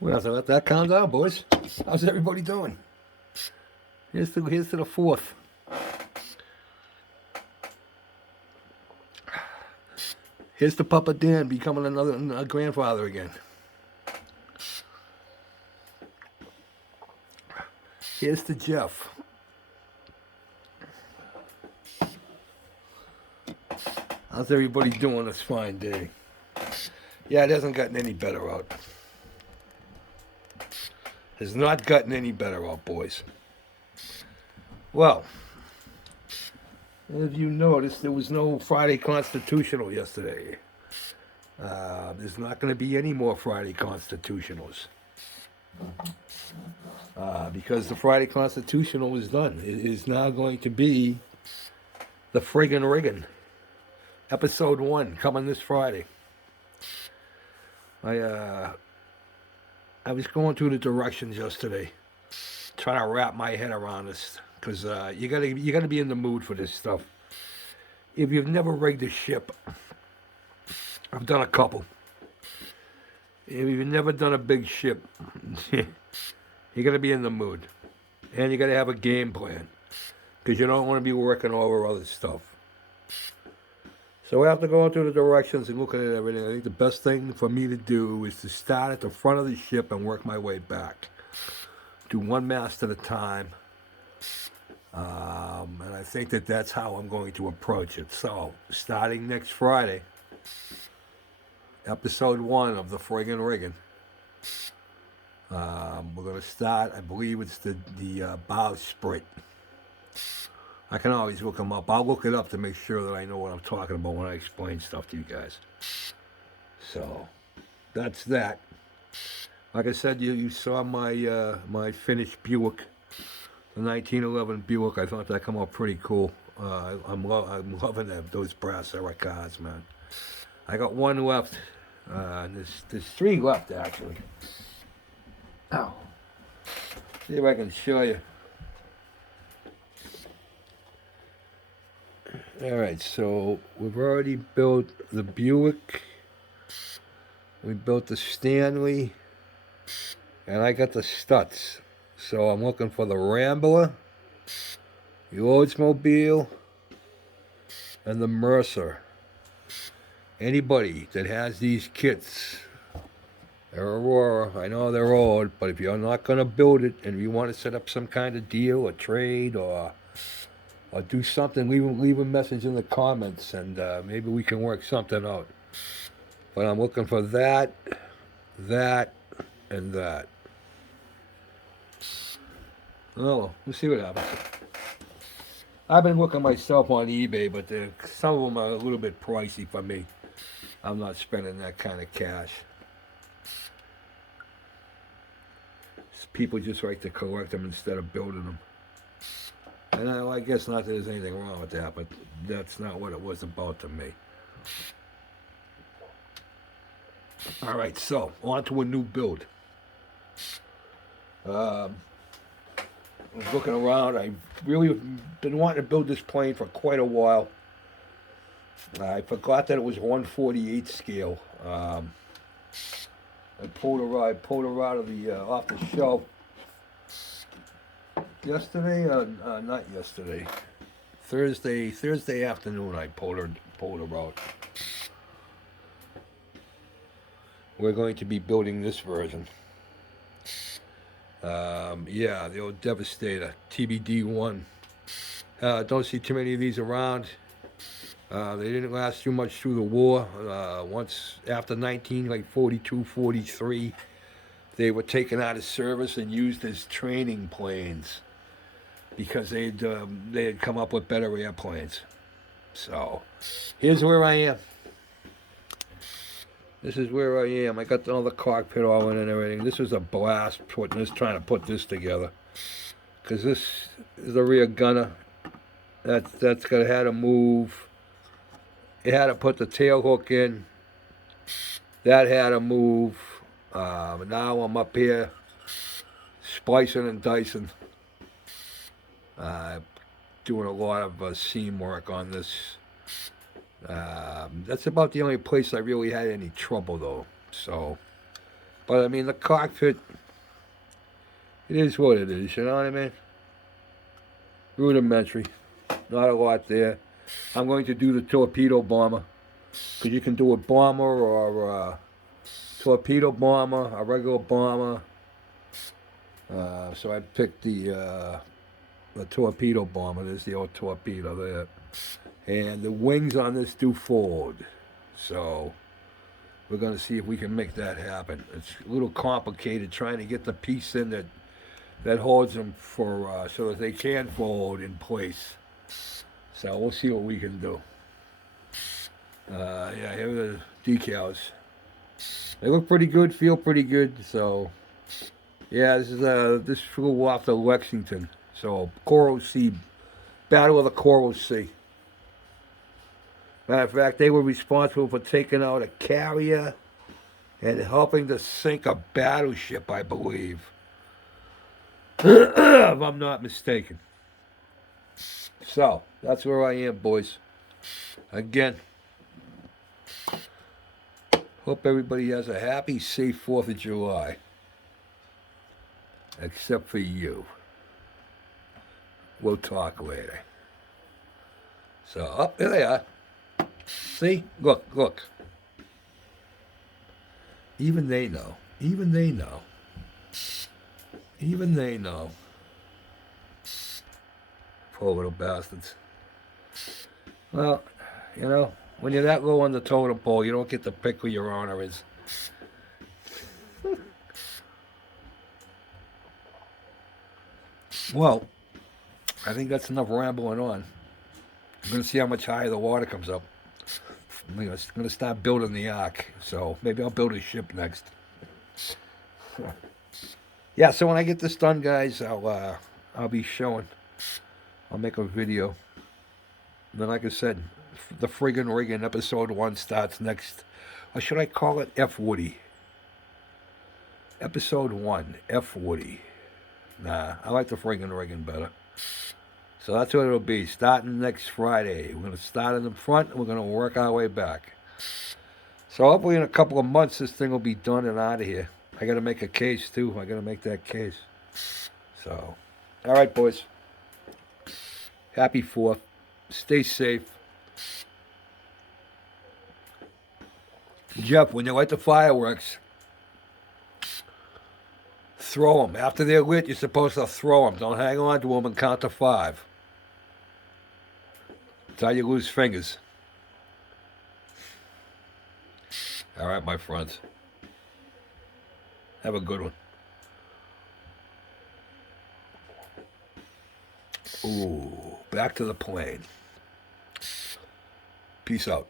We'll have to let that calm down, boys. How's everybody doing? Here's to the fourth. Here's to Papa Dan becoming a grandfather again. Here's to Jeff. How's everybody doing this fine day? Yeah, it hasn't gotten any better out. Has not gotten any better out, boys. Well, if you noticed, there was no Friday Constitutional yesterday. There's not going to be any more Friday Constitutionals. Because the Friday Constitutional is done. It is now going to be the friggin' riggin'. Episode 1 coming this Friday. I was going through the directions yesterday, trying to wrap my head around this, because you gotta be in the mood for this stuff. If you've never rigged a ship, I've done a couple. If you've never done a big ship, you gotta be in the mood, and you gotta have a game plan, because you don't want to be working over other stuff. So after going through the directions and looking at everything, I think the best thing for me to do is to start at the front of the ship and work my way back. Do one mast at a time. And I think that's how I'm going to approach it. So, starting next Friday, episode 1 of the friggin' riggin'. We're going to start, I believe it's the bowsprit. I can always look them up. I'll look it up to make sure that I know what I'm talking about when I explain stuff to you guys. So, that's that. Like I said, you saw my my finished Buick, the 1911 Buick. I thought that came out pretty cool. I'm loving those brass era cars, man. I got one left. There's 3 left, actually. Ow. See if I can show you. Alright, so we've already built the Buick, we built the Stanley, and I got the Stutz. So I'm looking for the Rambler, the Oldsmobile, and the Mercer. Anybody that has these kits, they're Aurora, I know they're old, but if you're not going to build it and you want to set up some kind of deal or trade or do something, leave a message in the comments, and maybe we can work something out. But I'm looking for that, and that. Oh, we'll see what happens. I've been looking myself on eBay, but some of them are a little bit pricey for me. I'm not spending that kind of cash. People just like to collect them instead of building them. And I guess not that there's anything wrong with that, but that's not what it was about to me. Alright, so, on to a new build. I was looking around. I've really been wanting to build this plane for quite a while. I forgot that it was 1/48 scale. I pulled her out of the off the shelf yesterday. Not yesterday. Thursday afternoon. I pulled her out. We're going to be building this version. Yeah, the old Devastator TBD1. Don't see too many of these around. They didn't last too much through the war. Once after 1942, 43, they were taken out of service and used as training planes because they had come up with better airplanes. So here's where I am. This is where I am. I got all the cockpit all in and everything. This was a blast trying to put this together, because this is the rear gunner. That's had to move. It had to put the tail hook in. That had to move. Now I'm up here splicing and dicing. Doing a lot of seam work on this. That's about the only place I really had any trouble, though. So But I mean, the cockpit, it is what it is, you know what I mean? Rudimentary. Not a lot there. I'm going to do the torpedo bomber. Because you can do a bomber or a torpedo bomber, a regular bomber. So I picked the torpedo bomber. There's the old torpedo there. And the wings on this do fold. So we're going to see if we can make that happen. It's a little complicated trying to get the piece in that holds them for so that they can fold in place. So we'll see what we can do. Yeah, here are the decals. They look pretty good, feel pretty good. So yeah, this flew off the Lexington. So Coral Sea, Battle of the Coral Sea. Matter of fact, they were responsible for taking out a carrier and helping to sink a battleship, I believe. If I'm not mistaken. So, that's where I am, boys. Again, hope everybody has a happy, safe 4th of July. Except for you. We'll talk later. So, up there they are. See? Look, look. Even they know. Even they know. Even they know. Poor little bastards. Well, you know, when you're that low on the totem pole, you don't get to pick who your honor is. Well, I think that's enough rambling on. I'm going to see how much higher the water comes up. I'm going to start building the ark. So maybe I'll build a ship next. Yeah, so when I get this done, guys, I'll be showing. I'll make a video. And then, like I said, the friggin' riggin' episode 1 starts next. Or should I call it F Woody? Episode 1, F Woody. Nah, I like the friggin' riggin' better. So that's what it'll be, starting next Friday. We're going to start in the front, and we're going to work our way back. So hopefully in a couple of months, this thing will be done and out of here. I got to make a case, too. I got to make that case. So, all right, boys. Happy 4th. Stay safe. Jeff, when you light the fireworks, throw them. After they're lit, you're supposed to throw them. Don't hang on to them and count to 5. That's how you lose fingers. All right, my friends. Have a good one. Ooh, back to the plane. Peace out.